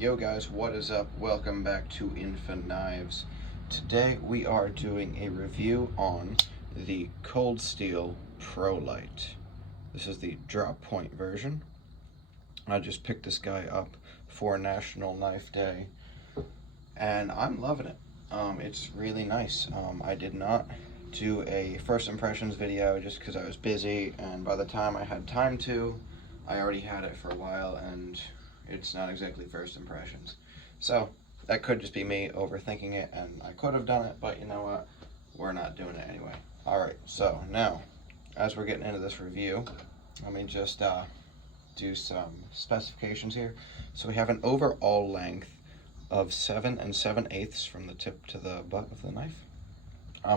Yo guys, what is up? Welcome back to Infa Knives. Today we are doing a review on the Cold Steel Prolite. This is the drop point version. I just picked this guy up for National Knife Day and I'm loving it. It's really nice. I did not do a first impressions video just because I was busy, and by the time I had time to, I already had it for a while and it's not exactly first impressions. So that could just be me overthinking it, and I could have done it, but you know what? We're not doing it anyway. Alright, so now, as we're getting into this review, let me just do some specifications here. So we have an overall length of 7 7/8 from the tip to the butt of the knife.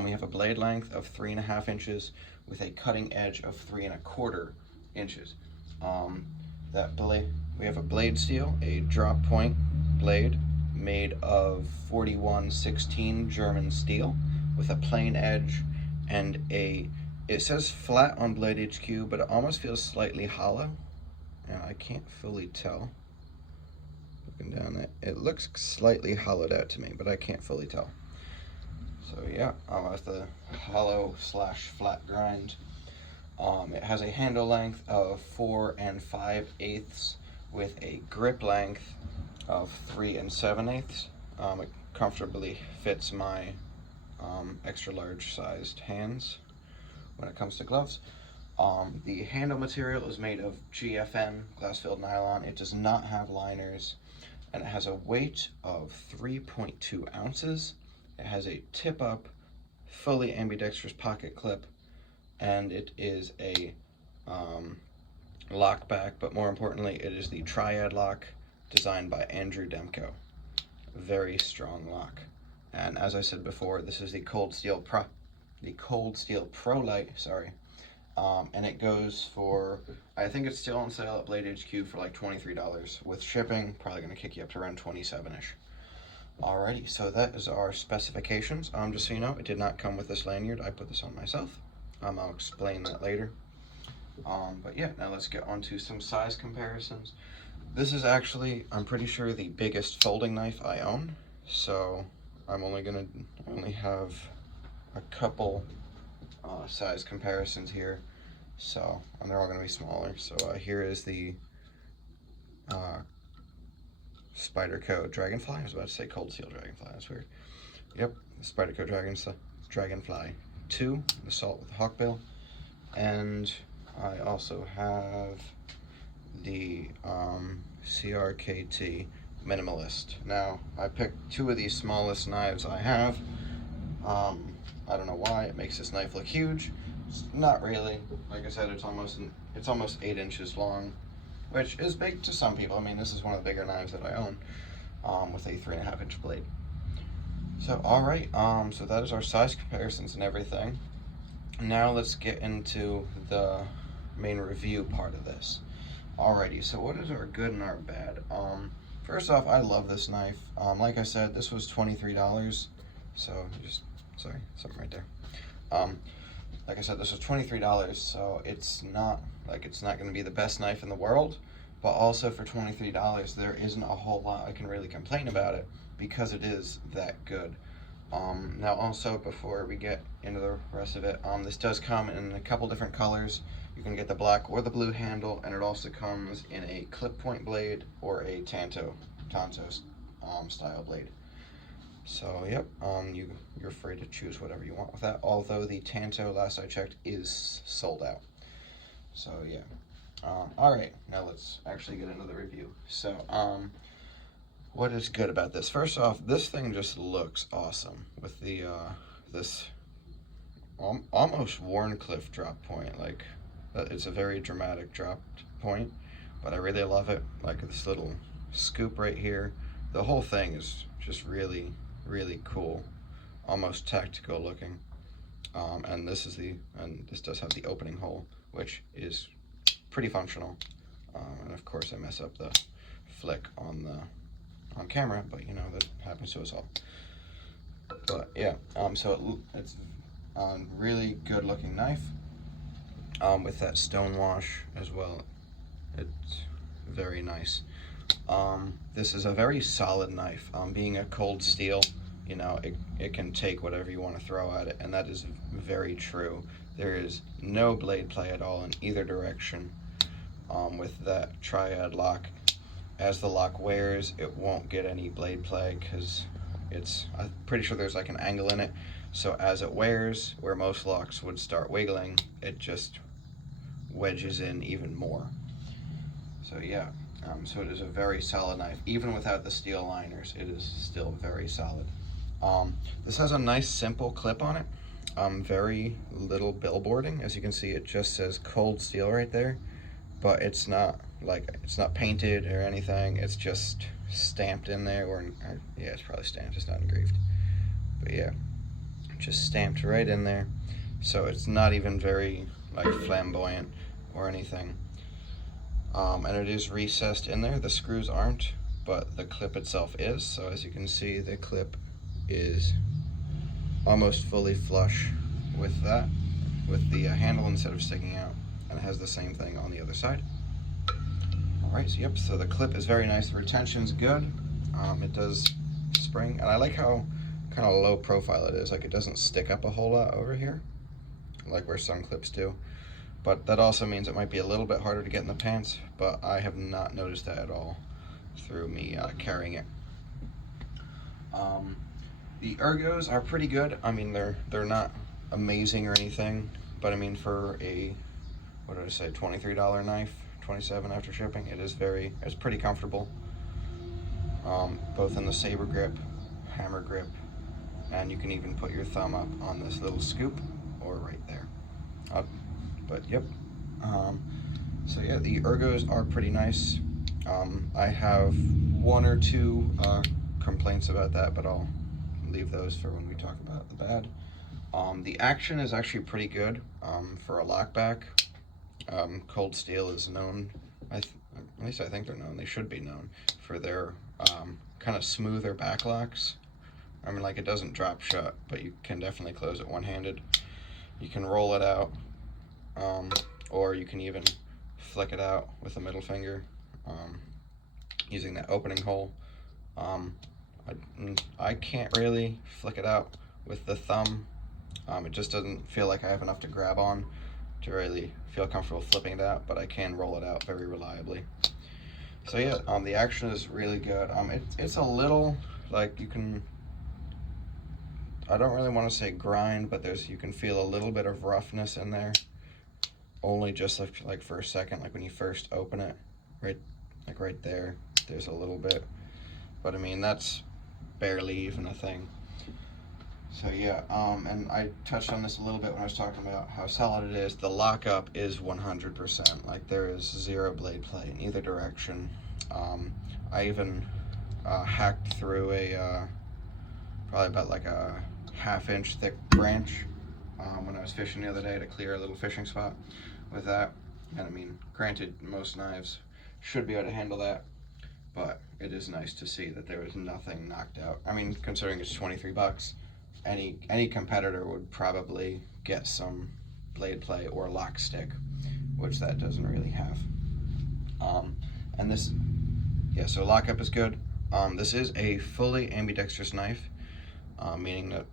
We have a blade length of 3.5 inches with a cutting edge of 3.25 inches. We have a blade steel, a drop point blade made of 4116 German steel with a plain edge and it says flat on Blade HQ, but it almost feels slightly hollow, and I can't fully tell. Looking down it looks slightly hollowed out to me, but I can't fully tell. So yeah, with the hollow / flat grind. It has a handle length of 4 5/8 with a grip length of 3 7/8. It comfortably fits my extra large sized hands when it comes to gloves. The handle material is made of GFN, glass filled nylon. It does not have liners, and it has a weight of 3.2 ounces. It has a tip up, fully ambidextrous pocket clip, and it is a lock back, but more importantly, it is the triad lock designed by Andrew Demko. Very strong lock. And as I said before, this is the Cold Steel Prolite, sorry. And it goes for, I think it's still on sale at Blade HQ for like $23. With shipping, probably gonna kick you up to around 27-ish. Alrighty, so that is our specifications. Just so you know, it did not come with this lanyard. I put this on myself. I'll explain that later. But yeah, now let's get on to some size comparisons. This is actually, I'm pretty sure, the biggest folding knife I own. So I only have a couple size comparisons here. So, and they're all gonna be smaller. So here is the Spyderco Dragonfly. I was about to say Cold Steel Dragonfly, that's weird. Yep, the Spyderco Dragonfly 2, the Assault with the Hawkbill. And I also have the CRKT Minimalist. Now, I picked two of these smallest knives I have. I don't know why, it makes this knife look huge. It's not really. Like I said, it's almost 8 inches long, which is big to some people. I mean, this is one of the bigger knives that I own, with a 3.5 inch blade. So, alright, so that is our size comparisons and everything. Now let's get into the main review part of this. Alrighty, so what is our good and our bad? First off, I love this knife. Like I said, this was $23, so sorry, something right there. Like I said, this was $23, so it's not going to be the best knife in the world, but also for $23, there isn't a whole lot I can really complain about it because it is that good. Now also, before we get into the rest of it, this does come in a couple different colors. You can get the black or the blue handle, and it also comes in a clip point blade or a Tanto style blade. So yep, you're free to choose whatever you want with that, although the Tanto, last I checked, is sold out. So yeah. Alright, now let's actually get into the review. So what is good about this? First off, this thing just looks awesome with the this almost Warncliffe drop point. Like, it's a very dramatic drop point, but I really love it. Like this little scoop right here. The whole thing is just really cool, almost tactical looking. And this does have the opening hole, which is pretty functional. And of course I mess up the flick on camera, but you know, that happens to us all. But yeah, so it's a really good looking knife, with that stone wash as well. It's very nice. This is a very solid knife. Being a cold steel, you know, it can take whatever you want to throw at it, and that is very true. There is no blade play at all in either direction with that triad lock. As the lock wears, it won't get any blade play because I'm pretty sure there's like an angle in it. So as it wears, where most locks would start wiggling, it just wedges in even more. So yeah, so it is a very solid knife. Even without the steel liners, it is still very solid. This has a nice simple clip on it. Very little billboarding. As you can see, it just says cold steel right there, but it's not painted or anything. It's just stamped in there, or yeah, it's probably stamped, it's not engraved. But yeah, just stamped right in there. So it's not even very like flamboyant or anything. And it is recessed in there. The screws aren't, but the clip itself is. So as you can see, the clip is almost fully flush with that, with the handle instead of sticking out, and it has the same thing on the other side. Alright, so yep, so the clip is very nice, the retention's good, it does spring, and I like how kind of low profile it is, like it doesn't stick up a whole lot over here, like where some clips do, but that also means it might be a little bit harder to get in the pants, but I have not noticed that at all through me carrying it. The ergos are pretty good. I mean, they're not amazing or anything, but I mean, for a, what did I say, $23 knife, $27 after shipping, it's pretty comfortable. Both in the saber grip, hammer grip, and you can even put your thumb up on this little scoop or right there. But yep. So yeah, the ergos are pretty nice. I have one or two complaints about that, but I'll leave those for when we talk about the bad. The action is actually pretty good for a lockback. Cold Steel is known, at least I think they're known, they should be known, for their kind of smoother backlocks. I mean, like, it doesn't drop shut, but you can definitely close it one-handed. You can roll it out, or you can even flick it out with a middle finger using that opening hole. I can't really flick it out with the thumb. It just doesn't feel like I have enough to grab on to really feel comfortable flipping it out, but I can roll it out very reliably. So yeah, the action is really good. It's a little, like, I don't really want to say grind, but you can feel a little bit of roughness in there. Only just like for a second, like when you first open it, right there, there's a little bit. But I mean, that's barely even a thing. So yeah, and I touched on this a little bit when I was talking about how solid it is. The lockup is 100%. Like, there is zero blade play in either direction. I even hacked through probably about like a half-inch thick branch when I was fishing the other day to clear a little fishing spot with that. And I mean, granted, most knives should be able to handle that, but it is nice to see that there was nothing knocked out. I mean, considering it's 23 bucks, any competitor would probably get some blade play or lock stick, which that doesn't really have. And this, yeah, so lockup is good. This is a fully ambidextrous knife, meaning that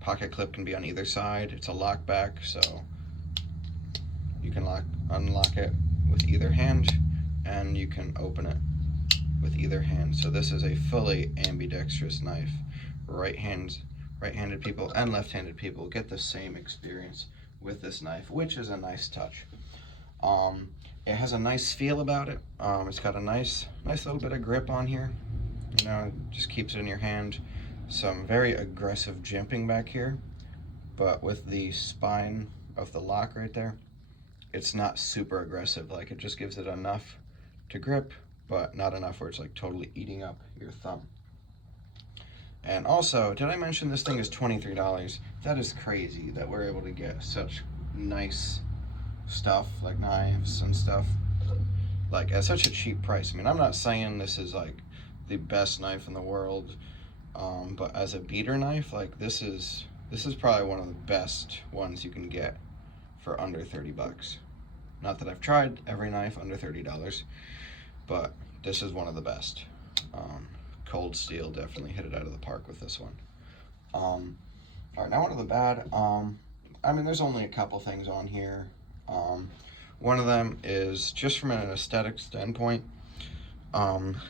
pocket clip can be on either side. It's a lock back, so you can unlock it with either hand, and you can open it with either hand. So this is a fully ambidextrous knife. Right-handed people and left-handed people get the same experience with this knife, which is a nice touch. It has a nice feel about it. It's got a nice little bit of grip on here. You know, it just keeps it in your hand. Some very aggressive jimping back here, but with the spine of the lock right there, it's not super aggressive. Like, it just gives it enough to grip, but not enough where it's like totally eating up your thumb. And also, did I mention this thing is $23? That is crazy that we're able to get such nice stuff, like knives and stuff, like at such a cheap price. I mean, I'm not saying this is like the best knife in the world, but as a beater knife, like this is probably one of the best ones you can get for under 30 bucks. Not that I've tried every knife under $30, but this is one of the best. Cold steel definitely hit it out of the park with this one. All right, now one of the bad. I mean, there's only a couple things on here. One of them is just from an aesthetic standpoint.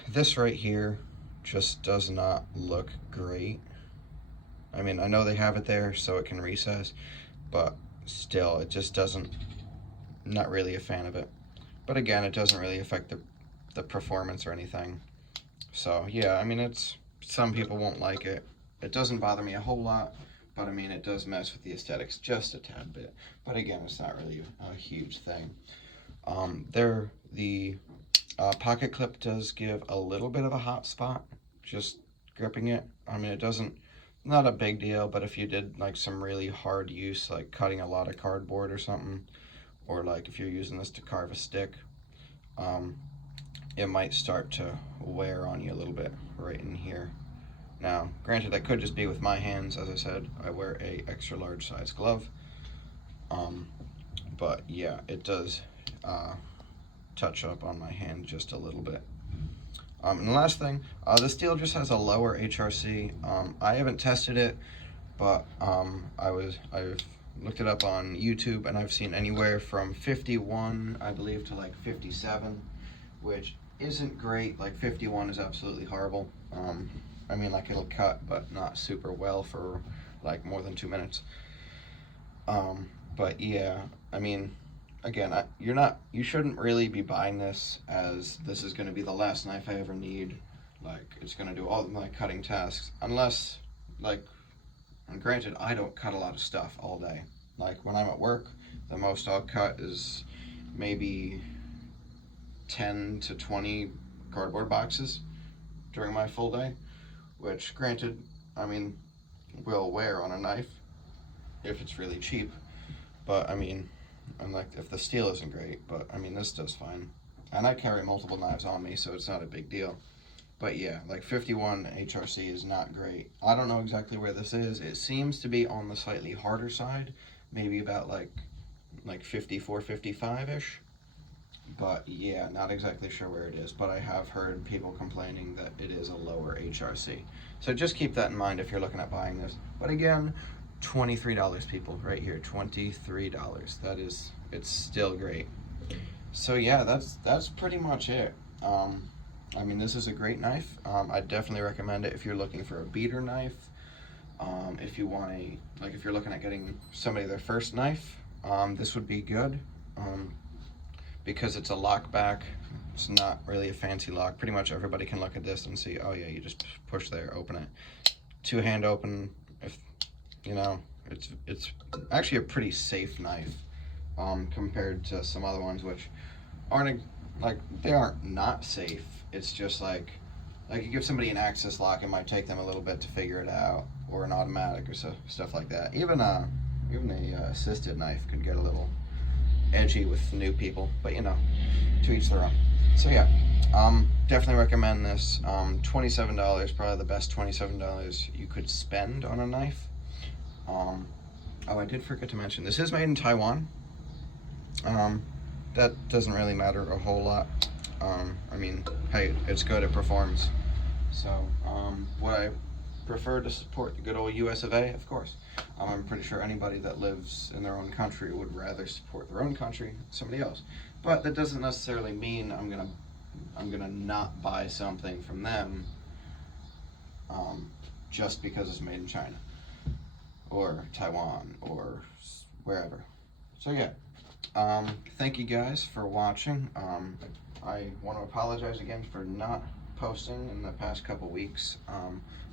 This right here just does not look great. I mean, I know they have it there so it can recess, but still, it just doesn't, not really a fan of it. But again, it doesn't really affect the performance or anything. So yeah, I mean, it's, some people won't like it. It doesn't bother me a whole lot, but I mean, it does mess with the aesthetics just a tad bit. But again, it's not really a huge thing. The pocket clip does give a little bit of a hot spot, just gripping it. I mean, it doesn't, not a big deal, but if you did like some really hard use, like cutting a lot of cardboard or something, or like if you're using this to carve a stick, it might start to wear on you a little bit right in here. Now, granted, that could just be with my hands. As I said, I wear a extra large size glove. But yeah, it does touch up on my hand just a little bit. And the last thing, the steel just has a lower HRC. I haven't tested it, but I've looked it up on YouTube, and I've seen anywhere from 51, I believe, to like 57, which isn't great. Like 51 is absolutely horrible. I mean, like, it'll cut, but not super well for like more than 2 minutes. But yeah, I mean, again, you shouldn't really be buying this as this is going to be the last knife I ever need. Like, it's going to do all my cutting tasks, unless, like, and granted, I don't cut a lot of stuff all day. Like, when I'm at work, the most I'll cut is maybe 10 to 20 cardboard boxes during my full day, which, granted, I mean, will wear on a knife if it's really cheap. But I mean, and like, if the steel isn't great, but I mean, this does fine. And I carry multiple knives on me, so it's not a big deal. But yeah, like 51 HRC is not great. I don't know exactly where this is. It seems to be on the slightly harder side, maybe about like 54, 55-ish. But yeah, not exactly sure where it is, but I have heard people complaining that it is a lower HRC. So just keep that in mind if you're looking at buying this. But again, $23, people, right here, $23. That is, it's still great. So yeah, that's pretty much it. I mean, this is a great knife. I definitely recommend it if you're looking for a beater knife. If you want if you're looking at getting somebody their first knife, this would be good. Because it's a lock back, it's not really a fancy lock. Pretty much everybody can look at this and see, oh yeah, you just push there, open it. Two-hand open, if you know, it's actually a pretty safe knife compared to some other ones which aren't, like, they aren't not safe. It's just like you give somebody an access lock, it might take them a little bit to figure it out, or an automatic or stuff like that. Even a assisted knife could get a little edgy with new people, but you know, to each their own. So yeah, definitely recommend this. $27, probably the best $27 you could spend on a knife. Oh, I did forget to mention, this is made in Taiwan. That doesn't really matter a whole lot. I mean, hey, it's good, it performs. So, would I prefer to support the good old US of A? Of course. I'm pretty sure anybody that lives in their own country would rather support their own country than somebody else. But that doesn't necessarily mean I'm gonna not buy something from them just because it's made in China or Taiwan or wherever. So yeah, thank you guys for watching. I want to apologize again for not posting in the past couple weeks.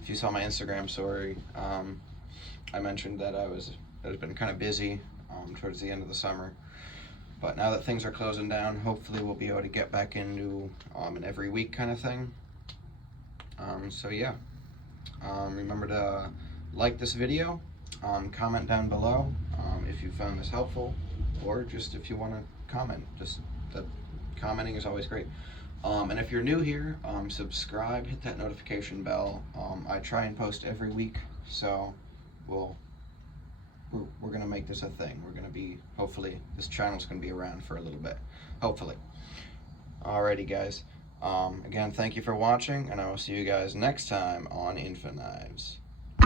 If you saw my Instagram story, I mentioned that I've been kind of busy towards the end of the summer. But now that things are closing down, hopefully we'll be able to get back into an every week kind of thing. So yeah, remember to like this video, comment down below if you found this helpful, or just if you want to comment. Just that commenting is always great. And if you're new here, subscribe, hit that notification bell. I try and post every week, so we'll we're gonna make this a thing. We're gonna be, hopefully, this channel's gonna be around for a little bit, hopefully. Alrighty, guys. Again, thank you for watching, and I will see you guys next time on Infinives.